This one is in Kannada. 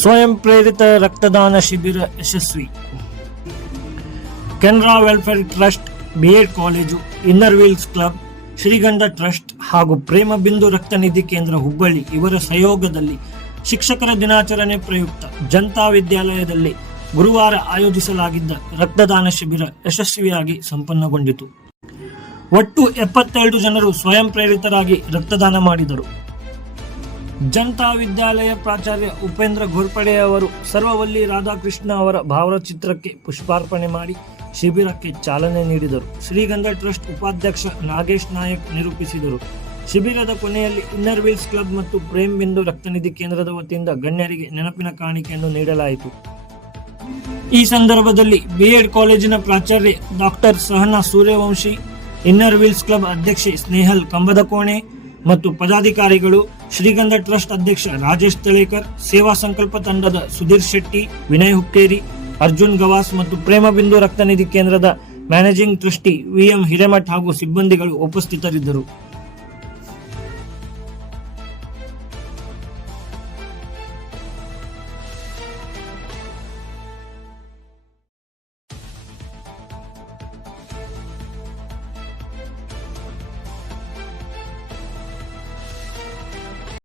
ಸ್ವಯಂ ಪ್ರೇರಿತ ರಕ್ತದಾನ ಶಿಬಿರ ಯಶಸ್ವಿ. Canara welfare trust B Ed college, inner wheels club, Shrigandha trust ಹಾಗೂ ಪ್ರೇಮ ಬಿಂದು ರಕ್ತ ನಿಧಿ ಕೇಂದ್ರ ಹುಬ್ಬಳ್ಳಿ ಇವರ ಸಹಯೋಗದಲ್ಲಿ ಶಿಕ್ಷಕರ ದಿನಾಚರಣೆ ಪ್ರಯುಕ್ತ ಜನತಾ ವಿದ್ಯಾಲಯದಲ್ಲಿ ಗುರುವಾರ ಆಯೋಜಿಸಲಾಗಿದ್ದ ರಕ್ತದಾನ ಶಿಬಿರ ಯಶಸ್ವಿಯಾಗಿ ಸಂಪನ್ನಗೊಂಡಿತು. ಒಟ್ಟು ಎಪ್ಪತ್ತೆರಡು ಜನರು ಸ್ವಯಂ ಪ್ರೇರಿತರಾಗಿ ರಕ್ತದಾನ ಮಾಡಿದರು. ಜನತಾ ವಿದ್ಯಾಲಯ ಪ್ರಾಚಾರ್ಯ ಉಪೇಂದ್ರ ಘೋರ್ಪಡೆ ಅವರು ಸರ್ವವಲ್ಲಿ ರಾಧಾಕೃಷ್ಣ ಅವರ ಭಾವಚಿತ್ರಕ್ಕೆ ಪುಷ್ಪಾರ್ಪಣೆ ಮಾಡಿ ಶಿಬಿರಕ್ಕೆ ಚಾಲನೆ ನೀಡಿದರು. ಶ್ರೀಗಂಧ ಟ್ರಸ್ಟ್ ಉಪಾಧ್ಯಕ್ಷ ನಾಗೇಶ್ ನಾಯಕ್ ನಿರೂಪಿಸಿದರು. ಶಿಬಿರದ ಕೊನೆಯಲ್ಲಿ ಇನ್ನರ್ ವೀಲ್ಸ್ ಕ್ಲಬ್ ಮತ್ತು ಪ್ರೇಮ್ ಬಿಂದು ರಕ್ತನಿಧಿ ಕೇಂದ್ರದ ವತಿಯಿಂದ ಗಣ್ಯರಿಗೆ ನೆನಪಿನ ಕಾಣಿಕೆಯನ್ನು ನೀಡಲಾಯಿತು. ಈ ಸಂದರ್ಭದಲ್ಲಿ ಬಿಎಡ್ ಕಾಲೇಜಿನ ಪ್ರಾಚಾರ್ಯ doctor Sahana Suryavanshi inner wheels club ಅಧ್ಯಕ್ಷೆ ಸ್ನೇಹಲ್ ಕಂಬದಕೋಣೆ ಮತ್ತು ಪದಾಧಿಕಾರಿಗಳು ಶ್ರೀಗಂಧ ಟ್ರಸ್ಟ್ ಅಧ್ಯಕ್ಷ ರಾಜೇಶ್ ತಳೇಕರ್, ಸೇವಾ ಸಂಕಲ್ಪ ತಂಡದ ಸುಧೀರ್ ಶೆಟ್ಟಿ, ವಿನಯ್ ಹುಕ್ಕೇರಿ, ಅರ್ಜುನ್ ಗವಾಸ್ ಮತ್ತು ಪ್ರೇಮ ಬಿಂದು ರಕ್ತನಿಧಿ ಕೇಂದ್ರದ ಮ್ಯಾನೇಜಿಂಗ್ ಟ್ರಸ್ಟಿ ವಿಎಂ ಹಿರೇಮಠ್ ಹಾಗೂ ಸಿಬ್ಬಂದಿಗಳು ಉಪಸ್ಥಿತರಿದ್ದರು.